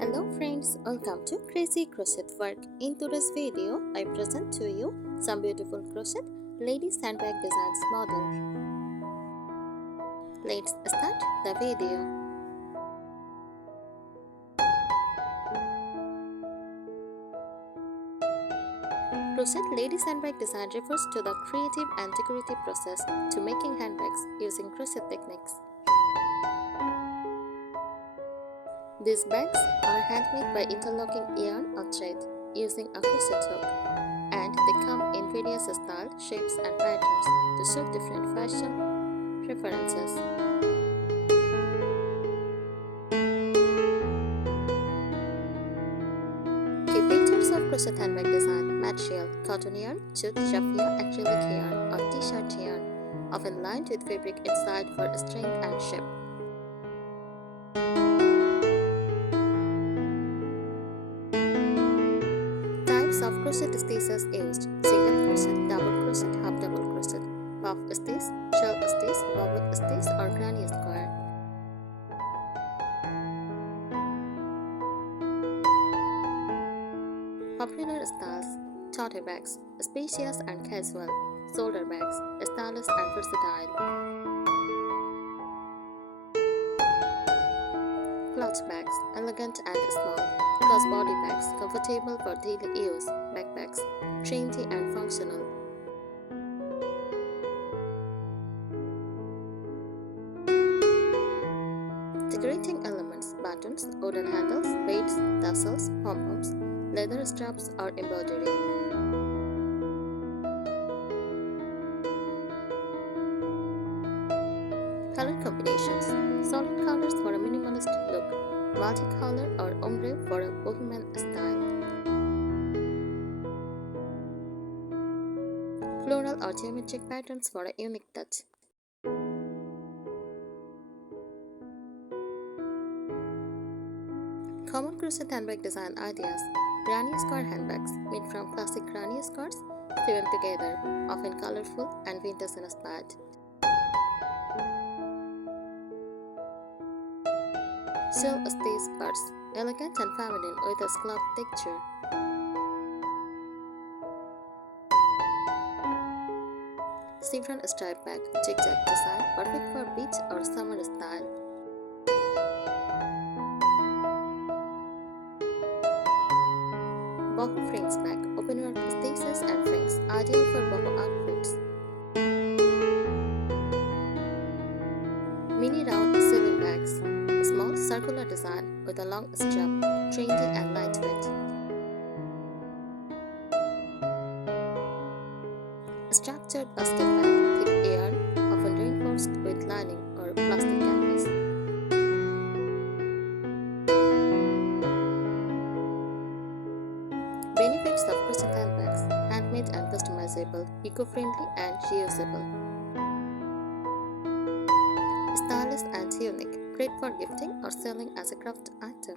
Hello friends, welcome to Crazy Crochet Work. In today's video, I present to you some beautiful crochet ladies handbag designs model. Let's start the video. Crochet ladies handbag design refers to the creative and decorative process to making handbags using crochet techniques. These bags are handmade by interlocking yarn or thread using a crochet hook, and they come in various styles, shapes and patterns to suit different fashion preferences. Key features of crochet handbag design: material, cotton yarn, jute, raffia, acrylic yarn or t-shirt yarn, often lined with fabric inside for strength and shape. Types of crochet stitches used: single crochet, double crochet, half double crochet, puff stitch, shell stitch, bobble stitch or granny square. Popular styles: tote bags, spacious and casual; shoulder bags, stylish and versatile; clutch bags, elegant and small; crossbody bags, comfortable for daily use; backpacks, trendy and functional. Decorating elements: buttons, wooden handles, beads, tassels, pom-poms, leather straps or embroidery. Color combinations: solid colors for a minimalist look, multicolor or ombre for a bohemian style, floral or geometric patterns for a unique touch. Common crochet handbag design ideas: granny square handbags made from classic granny squares, sewn together, often colorful and vintage inspired. Shell stitch purse, elegant and feminine with a scallop texture. Chevron stripe bag, zigzag design, perfect for beach or summer style. Boho fringe bag, openwork stitches and fringes, ideal for boho outfits. Mini round sewing bags, a small circular design with a long strap, trendy and lightweight. Structured basket bag, thick yarn, often reinforced with lining or plastic canvas. Benefits of crochet handbags: handmade and customizable, eco-friendly and reusable. Stylish and unique, great for gifting or selling as a craft item.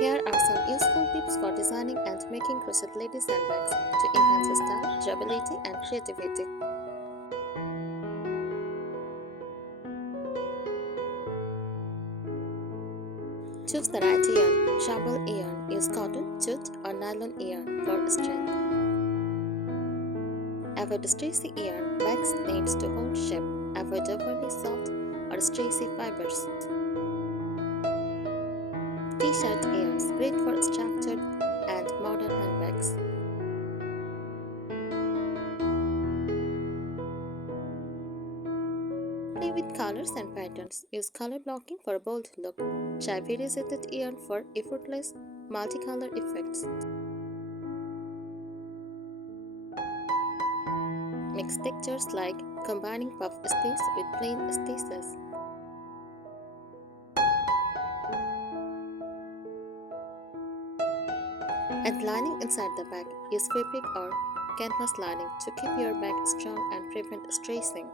Here are some useful tips for designing and making crochet ladies handbags to enhance style, durability and creativity. Choose the right yarn. Jumble yarn. Use cotton, jute or nylon yarn for strength. Avoid stretchy yarn. Bags needs to hold shape. Avoid overly soft or stretchy fibers. T-shirt yarns, great for structured and modern handbags. Play with colors and patterns. Use color blocking for a bold look. Try variegated yarn for effortless multicolor effects. Mix textures like combining puff stitch with plain stitches. Add lining inside the bag. Use fabric or canvas lining to keep your bag strong and prevent stretching.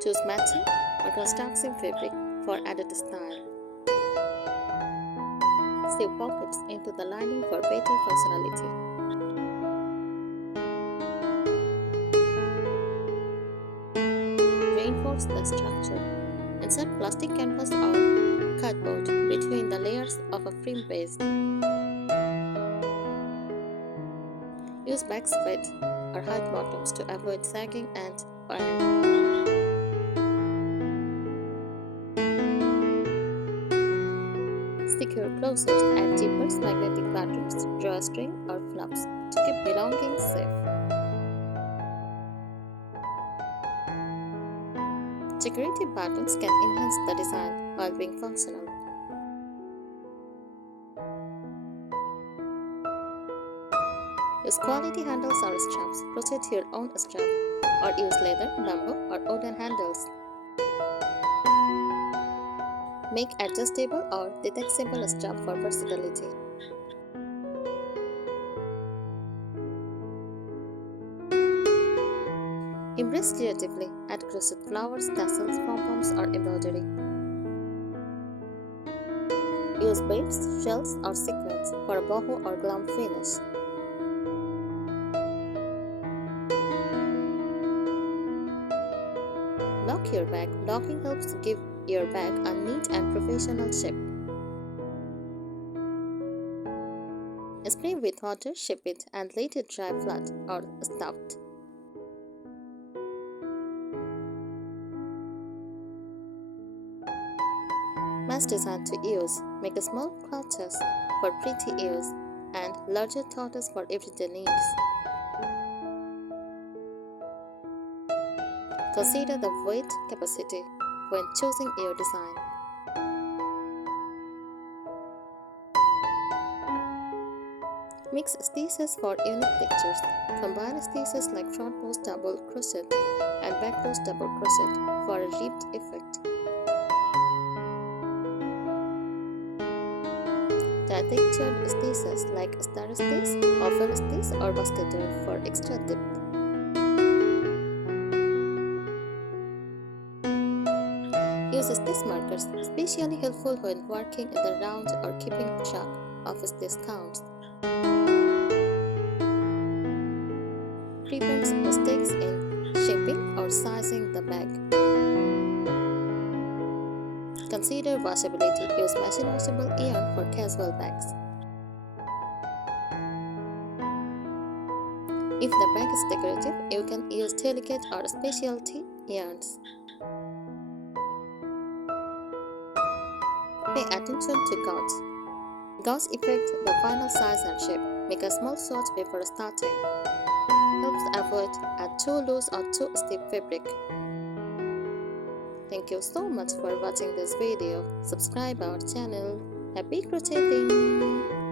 Choose matching or contrasting fabric for added style. Sew pockets into the lining for better functionality. reinforce the structure. Insert plastic canvas or cardboard between the layers of a frame base. Use bags with or hard bottoms to avoid sagging and wear. Secure closures, add zippers, magnetic patterns, drawstring or flaps to keep belongings safe. Decorative buttons can enhance the design while being functional. Use quality handles or straps, crochet your own strap, or use leather, bamboo or wooden handles. Make adjustable or detachable strap for versatility. Embrace creatively, add crochet flowers, tassels, pom-poms or embroidery. Use beads, shells or sequins for a boho or glam finish. Lock your bag. Locking helps give your bag a neat and professional shape. Spray with water, shape it, and let it dry flat or stuffed. Mass design to use. Make a small clutches for pretty use and larger tortoise for everyday needs. Consider the weight capacity when choosing your design. Mix stitches for unique textures. Combine stitches like front post double crochet and back post double crochet for a ribbed effect. Tie textured stitches like star stitch, oval stitch or basket weave for extra depth. Use stitch markers, especially helpful when working in the round or keeping track of stitch counts. Prevents mistakes in shaping or sizing the bag. Consider washability. Use machine washable yarn for casual bags. If the bag is decorative, you can use delicate or specialty yarns. Pay attention to gauge. Gauge affect the final size and shape. Make a small swatch before starting. Helps avoid a too loose or too stiff fabric. Thank you so much for watching this video. Subscribe our channel. Happy crocheting!